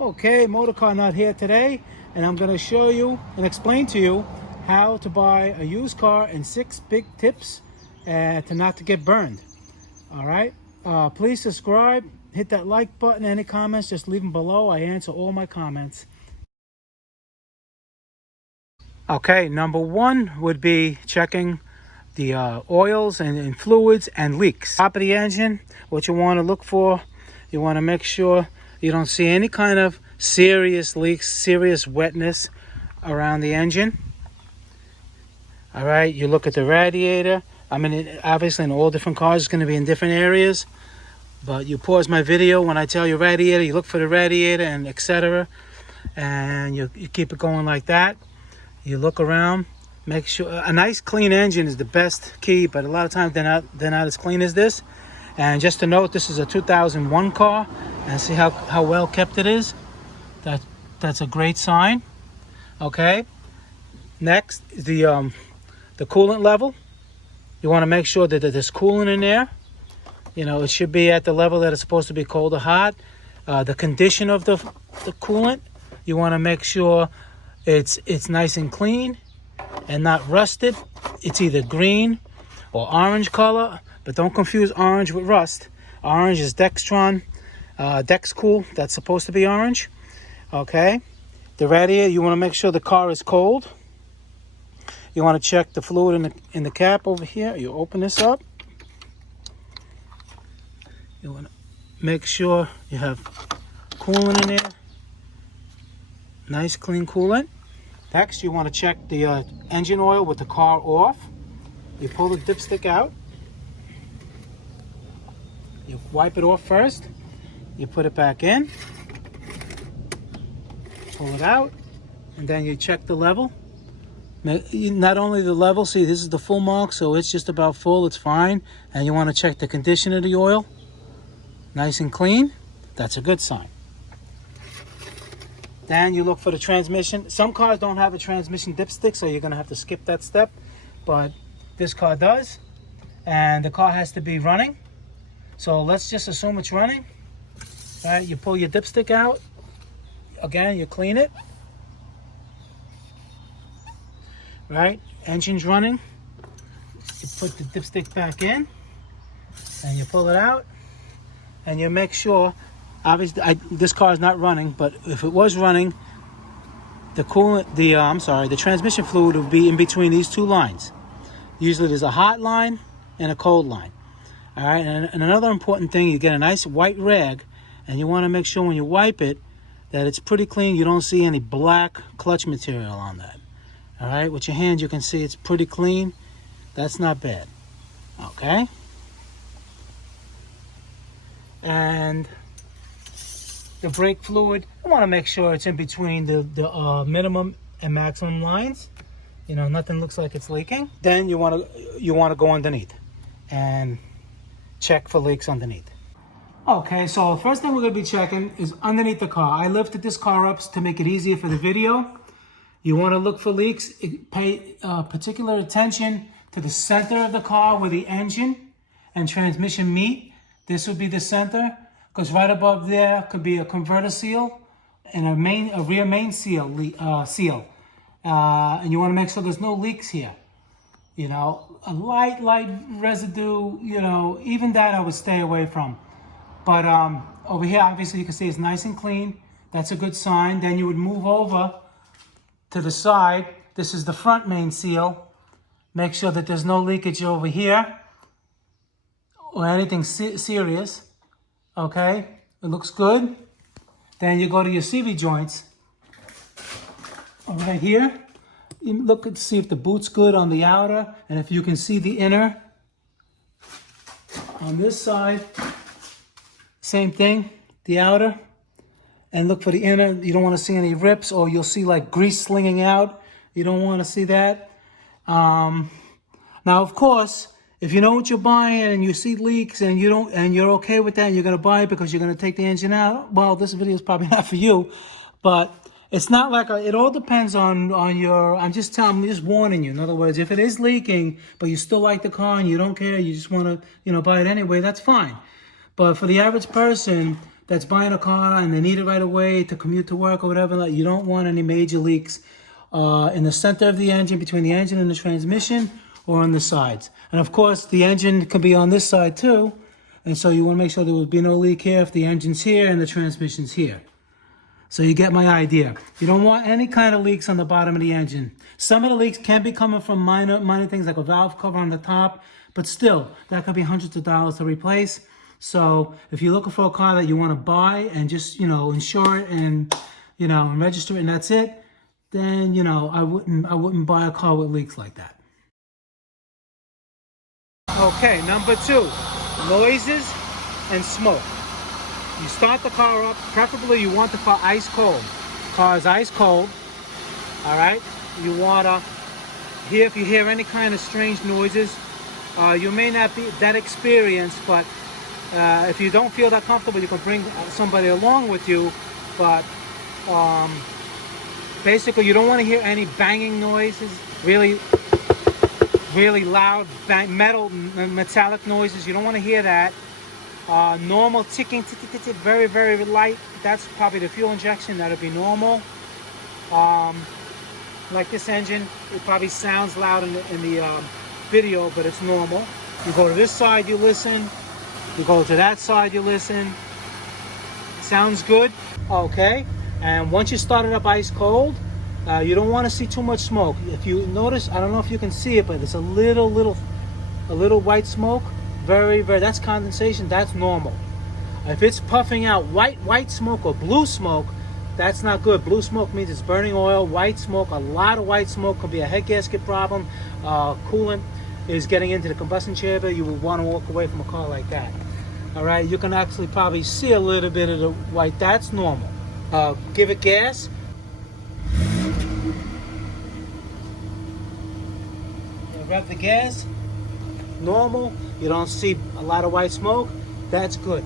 Okay, Motorcarnut here today, and I'm going to show you and explain to you how to buy a used car and 6 big tips to not to get burned. All right, please subscribe, hit that like button. Any comments, just leave them below. I answer all my comments. Okay, number one would be checking the oils and fluids and leaks. Top of the engine, what you want to look for, you want to make sure you don't see any kind of serious leaks, serious wetness around the engine. All right, you look at the radiator. I mean, obviously in all different cars, it's going to be in different areas. But you pause my video when I tell you radiator, you look for the radiator and etc. And you keep it going like that. You look around, make sure a nice clean engine is the best key, but a lot of times they're not as clean as this. And just to note, this is a 2001 car, and see how well kept it is. That's a great sign. Okay. Next is the coolant level. You want to make sure that there's coolant in there. You know, it should be at the level that it's supposed to be, cold or hot. The condition of the coolant, you want to make sure it's nice and clean and not rusted. It's either green or orange color, but don't confuse orange with rust. Orange is Dextron, Dexcool. That's supposed to be orange. Okay. The radiator, you want to make sure the car is cold. You want to check the fluid in the cap over here. You open this up. You want to make sure you have coolant in there. Nice clean coolant. Next, you want to check the engine oil with the car off. You pull the dipstick out. You wipe it off first. You put it back in. Pull it out. And then you check the level. Not only the level, see, this is the full mark, so it's just about full, it's fine. And you want to check the condition of the oil. Nice and clean. That's a good sign. Then you look for the transmission. Some cars don't have a transmission dipstick, so you're going to have to skip that step. But this car does. And the car has to be running. So let's just assume it's running. All right, you pull your dipstick out. Again, you clean it. Right, engine's running. You put the dipstick back in. And you pull it out. And you make sure, obviously, this car is not running, but if it was running, the coolant, the transmission fluid would be in between these two lines. Usually there's a hot line and a cold line. All right, and another important thing, you get a nice white rag, and you want to make sure when you wipe it that it's pretty clean. You don't see any black clutch material on that. All right, with your hand you can see it's pretty clean. That's not bad. Okay. And the brake fluid, you want to make sure it's in between the minimum and maximum lines. You know, nothing looks like it's leaking. Then you want to go underneath and check for leaks underneath. Okay, so the first thing we're going to be checking is underneath the car. I lifted this car up to make it easier for the video. You want to look for leaks. Pay particular attention to the center of the car where the engine and transmission meet. This would be the center, because right above there could be a converter seal and a rear main seal. And you want to make sure there's no leaks here. You know, a light residue, you know, even that I would stay away from. But over here, obviously, you can see it's nice and clean. That's a good sign. Then you would move over to the side. This is the front main seal. Make sure that there's no leakage over here or anything serious. Okay, it looks good. Then you go to your CV joints. Right here, you look to see if the boot's good on the outer and if you can see the inner. On this side, same thing, the outer. And look for the inner. You don't want to see any rips, or you'll see like grease slinging out. You don't want to see that. Now, of course, if you know what you're buying and you see leaks and you're okay with that and you're going to buy it because you're going to take the engine out, well, this video is probably not for you. But it's not like it all depends on your. I'm just warning you. In other words, if it is leaking, but you still like the car and you don't care, you just want to buy it anyway, that's fine. But for the average person, that's buying a car and they need it right away to commute to work or whatever, you don't want any major leaks in the center of the engine, between the engine and the transmission, or on the sides. And of course, the engine could be on this side too. And so you want to make sure there will be no leak here if the engine's here and the transmission's here. So you get my idea. You don't want any kind of leaks on the bottom of the engine. Some of the leaks can be coming from minor things like a valve cover on the top, but still, that could be hundreds of dollars to replace. So if you're looking for a car that you want to buy and just, insure it and, and register it and that's it, then, I wouldn't buy a car with leaks like that. Okay, number 2, noises and smoke. You start the car up, preferably you want the car ice cold. Car is ice cold, all right? You want to hear, if you hear any kind of strange noises, you may not be that experienced, but if you don't feel that comfortable, you can bring somebody along with you. But basically, you don't want to hear any banging noises, really loud metallic noises. You don't want to hear that. Normal ticking, very, very light. That's probably the fuel injection. That'll be normal. Like this engine, it probably sounds loud in the video, but it's normal. You go to this side, you listen. You go to that side, you listen. Sounds good. Okay. And once you start it up ice cold, you don't want to see too much smoke. If you notice, I don't know if you can see it, but it's a little white smoke. Very, that's condensation. That's normal. If it's puffing out white smoke or blue smoke, that's not good. Blue smoke means it's burning oil. White smoke, a lot of white smoke could be a head gasket problem. Coolant is getting into the combustion chamber. You will want to walk away from a car like that. All right, you can actually probably see a little bit of the white. That's normal. Give it gas. Rev the gas. Normal. You don't see a lot of white smoke. That's good.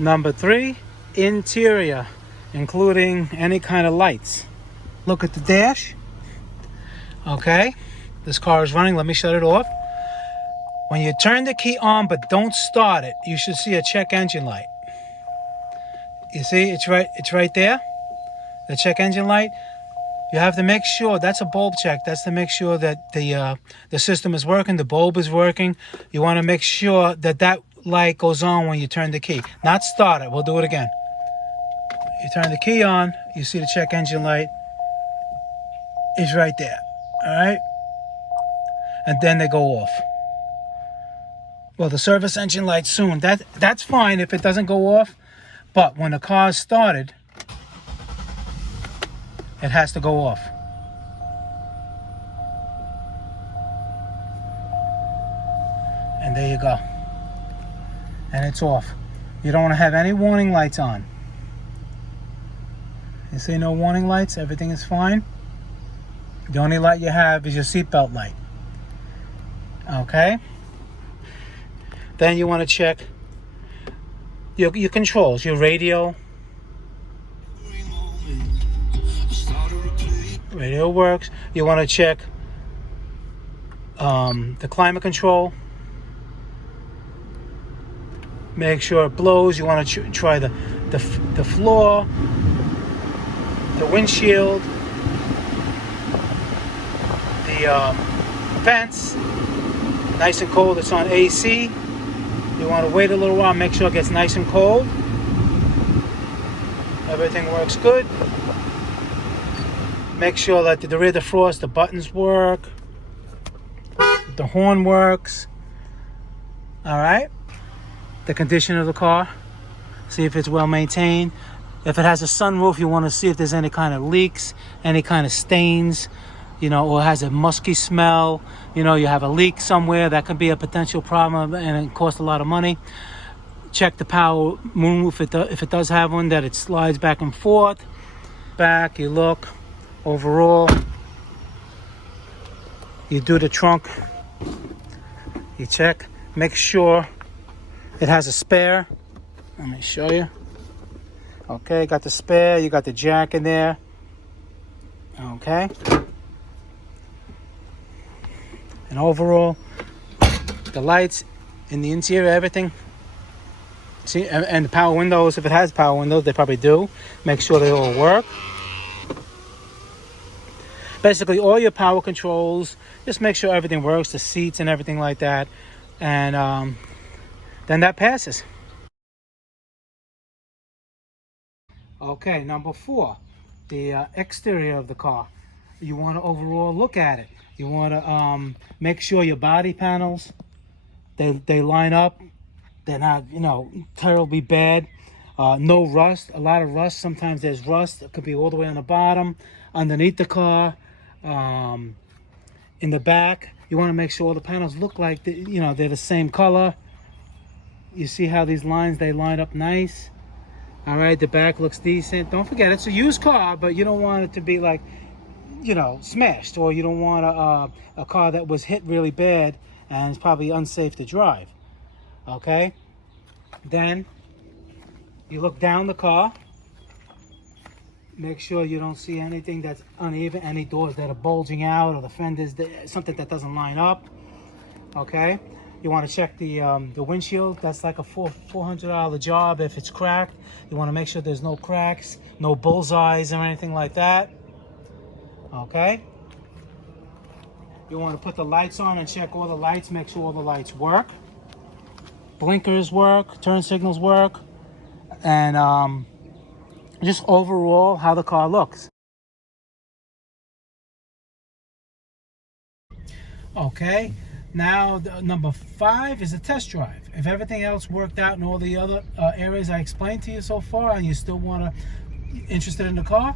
Number 3, interior, including any kind of lights. Look at the dash. Okay, this car is running. Let me shut it off. When you turn the key on but don't start it, you should see a check engine light. You see, it's right there, the check engine light. You have to make sure, that's a bulb check. That's to make sure that the system is working, the bulb is working. You want to make sure that light goes on when you turn the key. Not start it. We'll do it again. You turn the key on, you see the check engine light is right there. All right? And then they go off. Well, the service engine light soon. That's fine if it doesn't go off. But when the car is started, it has to go off. And there you go. And it's off. You don't want to have any warning lights on. You see no warning lights? Everything is fine. The only light you have is your seatbelt light. Okay? Then you want to check your controls, your radio. Radio works. You want to check the climate control. Make sure it blows. You want to try the floor, the windshield, the vents. Nice and cold. It's on AC. You want to wait a little while, make sure it gets nice and cold. Everything works good. Make sure that the rear defrost, the buttons work. The horn works. All right. The condition of the car. See if it's well maintained. If it has a sunroof, you want to see if there's any kind of leaks, any kind of stains, or has a musky smell. You have a leak somewhere, that could be a potential problem and it costs a lot of money. Check the power moonroof if it does have one, that it slides back and forth. Back, you look overall. You do the trunk. You check. Make sure it has a spare. Let me show you. Okay, got the spare. You got the jack in there. Okay. And overall, the lights in the interior, everything See, and the power windows, if it has power windows, they probably do. Make sure they all work. Basically, all your power controls, just make sure everything works, the seats and everything like that. And then that passes. Okay, number 4, the exterior of the car. You want to overall look at it. You want to make sure your body panels, they line up. They're not, terribly bad. No rust. A lot of rust. Sometimes there's rust. It could be all the way on the bottom, underneath the car, in the back. You want to make sure all the panels look like they're the same color. You see how these lines, they line up nice. All right, the back looks decent. Don't forget, it's a used car, but you don't want it to be like, smashed, or you don't want a car that was hit really bad and it's probably unsafe to drive. Okay, then you look down the car. Make sure you don't see anything that's uneven, any doors that are bulging out, or the fenders, something that doesn't line up. Okay, you want to check the windshield. That's like a $400 job. If it's cracked, you want to make sure there's no cracks, no bullseyes or anything like that. Okay, you want to put the lights on and check all the lights. Make sure all the lights work. Blinkers work, turn signals work, and just overall how the car looks. Okay, now number 5 is a test drive. If everything else worked out in all the other areas I explained to you so far, and you still interested in the car,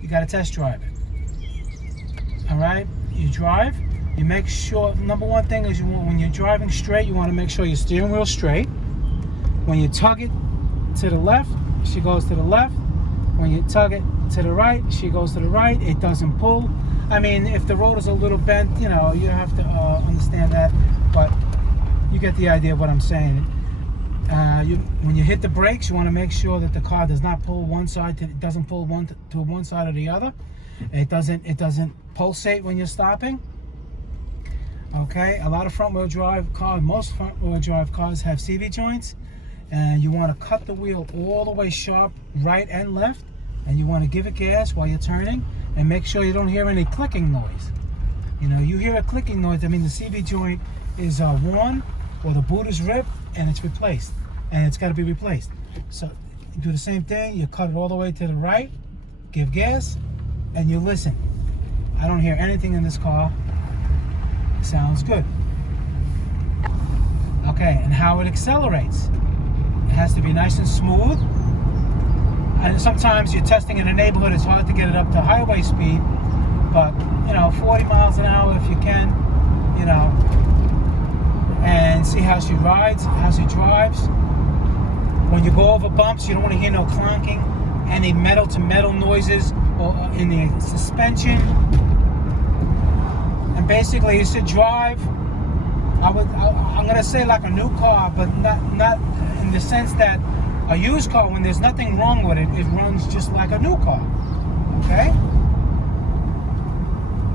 you got to test drive it. All right, you drive. You make sure, number 1 thing is when you're driving straight, you want to make sure your steering wheel's straight. When you tug it to the left, she goes to the left. When you tug it to the right, she goes to the right. It doesn't pull. I mean, if the road is a little bent, you have to understand that, but you get the idea of what I'm saying. When you hit the brakes, you want to make sure that the car does not pull one side, it doesn't pull to one side or the other. It doesn't pulsate when you're stopping. Okay, a lot of front-wheel drive cars, most front-wheel drive cars have CV joints, and you want to cut the wheel all the way sharp, right and left, and you want to give it gas while you're turning, and make sure you don't hear any clicking noise. You hear a clicking noise, I mean the CV joint is worn, or the boot is ripped, and it's replaced, and it's got to be replaced. So you do the same thing, you cut it all the way to the right, give gas, and you listen. I don't hear anything in this car. Sounds good. Okay, and how it accelerates. It has to be nice and smooth. And sometimes you're testing in a neighborhood, it's hard to get it up to highway speed, but 40 miles an hour if you can, and see how she rides, how she drives. When you go over bumps, you don't want to hear no clonking, any metal to metal noises or in the suspension. And basically you should drive, I'm gonna say like a new car, but not in the sense that a used car, when there's nothing wrong with it, it runs just like a new car. Okay?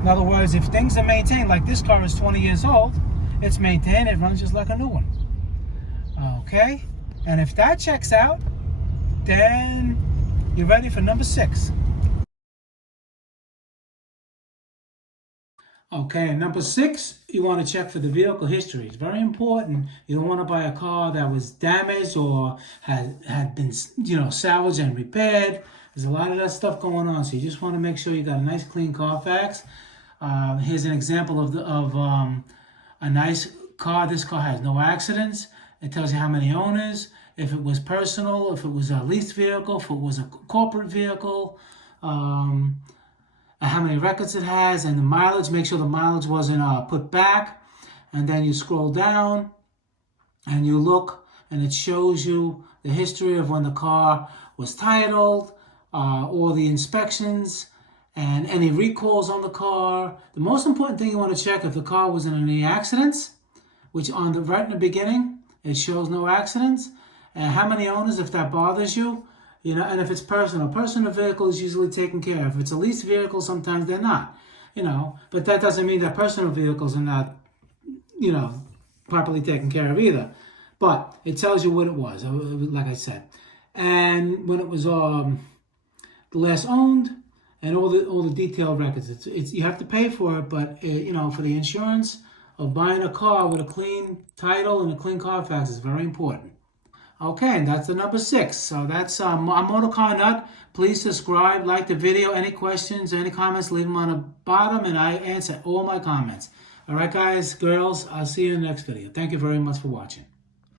In other words, if things are maintained, like this car is 20 years old, it's maintained, it runs just like a new one. Okay? And if that checks out, then you're ready for number 6. Okay, and number 6, you want to check for the vehicle history. It's very important. You don't want to buy a car that was damaged or had been, salvaged and repaired. There's a lot of that stuff going on, so you just want to make sure you got a nice, clean Carfax. Here's an example of a nice car. This car has no accidents. It tells you how many owners, if it was personal, if it was a leased vehicle, if it was a corporate vehicle. How many records it has, and the mileage. Make sure the mileage wasn't put back. And then you scroll down and you look, and it shows you the history of when the car was titled, all the inspections, and any recalls on the car. The most important thing you want to check if the car was in any accidents, which right in the beginning, it shows no accidents. And how many owners, if that bothers you. And if it's personal vehicle is usually taken care of. If it's a leased vehicle, sometimes they're not, But that doesn't mean that personal vehicles are not, properly taken care of either. but it tells you what it was, like I said. And when it was the last owned, and all the detailed records. It's you have to pay for it, but you know, for the insurance of buying a car with a clean title and a clean Carfax is very important. Okay, and that's the number 6. So that's I'm Motorcarnut. Please subscribe, like the video. Any questions, any comments, leave them on the bottom, and I answer all my comments. All right, guys, girls, I'll see you in the next video. Thank you very much for watching.